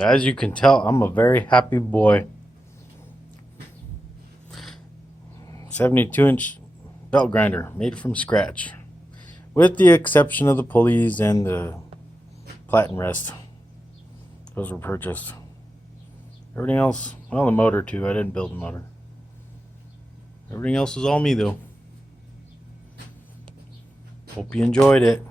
So as you can tell, I'm a very happy boy. 72-inch belt grinder made from scratch, with the exception of the pulleys and the platten rest. Those were purchased. Everything else, well, the motor too. I didn't build the motor. Everything else is all me though. Hope you enjoyed it.